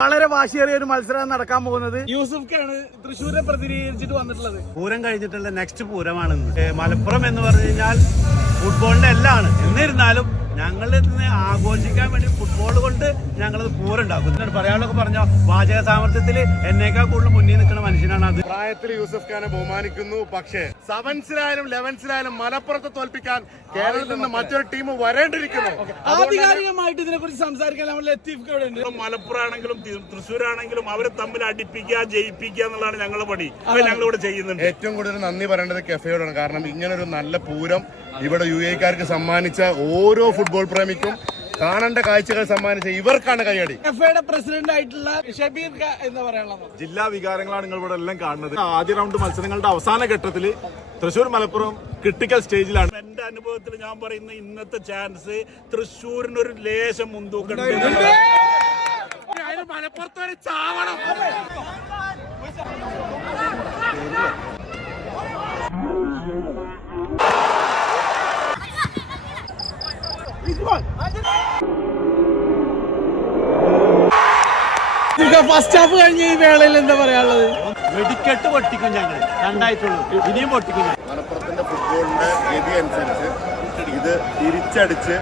വളരെ വാശിയേറിയ ഒരു മത്സരം നടക്കാൻ പോകുന്നത്. യൂസഫാണ് തൃശ്ശൂരെ പ്രതിനിധീകരിച്ചിട്ട് വന്നിട്ടുള്ളത്. പൂരം കഴിഞ്ഞിട്ടുള്ള നെക്സ്റ്റ് പൂരമാണ് മലപ്പുറം എന്ന് പറഞ്ഞു കഴിഞ്ഞാൽ ഫുട്ബോളിന്റെ എല്ലാം ആണ്. എന്നിരുന്നാലും ഞങ്ങളിന്ന് ആഘോഷിക്കാൻ വേണ്ടി ഫുട്ബോൾ കൊണ്ട് ഞങ്ങളത് പൂരം ഉണ്ടാക്കും. പറയാനൊക്കെ പറഞ്ഞോ, വാചക സാമർത്ഥ്യത്തിൽ എന്നേക്കാൾ കൂടുതൽ മുന്നിൽ നിൽക്കുന്ന മനുഷ്യനാണ് അത്. പ്രായത്തിൽ യൂസഫ് ഖാനെ ബഹുമാനിക്കുന്നു. പക്ഷേ സെവൻസിലായാലും ലെവൻസിലായാലും മലപ്പുറത്ത് തോൽപ്പിക്കാൻ കേരളത്തിൽ നിന്ന് മറ്റൊരു ടീം വരേണ്ടിയിരിക്കുന്നു. ആധികാരികമായിട്ട് ഇതിനെ കുറിച്ച് സംസാരിക്കാൻ മലപ്പുറം ആണെങ്കിലും തൃശ്ശൂരാണെങ്കിലും അവരെ തമ്മിൽ അടിപ്പിക്കുക, ജയിപ്പിക്കുക എന്നുള്ളതാണ് ഞങ്ങളുടെ പണി. ഞങ്ങളിവിടെ ചെയ്യുന്നുണ്ട്. ഏറ്റവും കൂടുതൽ നന്ദി പറയേണ്ടത് കെഫയോടാണ്. കാരണം ഇങ്ങനൊരു നല്ല പൂരം ഇവിടെ UAE-ക്കാർക്ക് സമ്മാനിച്ച ഓരോ ഫുട്ബോൾ പ്രേമിക്കും കാണേണ്ട കാഴ്ചകൾ സമ്മാനിച്ച ഇവർക്കാണ് കൈയടി. കെഫയുടെ പ്രസിഡന്റ് ആയിട്ടുള്ള ഷബീർ എന്ന് പറയാനുള്ളത്. ജില്ലാ വികാരങ്ങളാണ് നിങ്ങൾ ഇവിടെ എല്ലാം കാണുന്നത്. ആദ്യ റൗണ്ട് മത്സരങ്ങളുടെ അവസാന ഘട്ടത്തിൽ തൃശ്ശൂർ മലപ്പുറം ക്രിട്ടിക്കൽ സ്റ്റേജിലാണ്. എന്റെ അനുഭവത്തിൽ ഞാൻ പറയുന്ന ഇന്നത്തെ ചാൻസ് തൃശ്ശൂരിന് ഒരു ലേശം മുൻതൂക്കം. മലപ്പുറത്ത് വരെ ചാവണം. ഫസ്റ്റ് ഹാഫ് കഴിഞ്ഞ ഈ വേളയിൽ എന്താ പറയാനുള്ളത്? വെടിക്കെട്ട് പൊട്ടിക്കും ഞങ്ങൾ, രണ്ടായിട്ടുള്ളൂ, ഇനിയും പൊട്ടിക്കും. മലപ്പുറത്തിന്റെ ഫുട്ബോളിന്റെ ഗതി അനുസരിച്ച് ഇത് തിരിച്ചടിച്ച്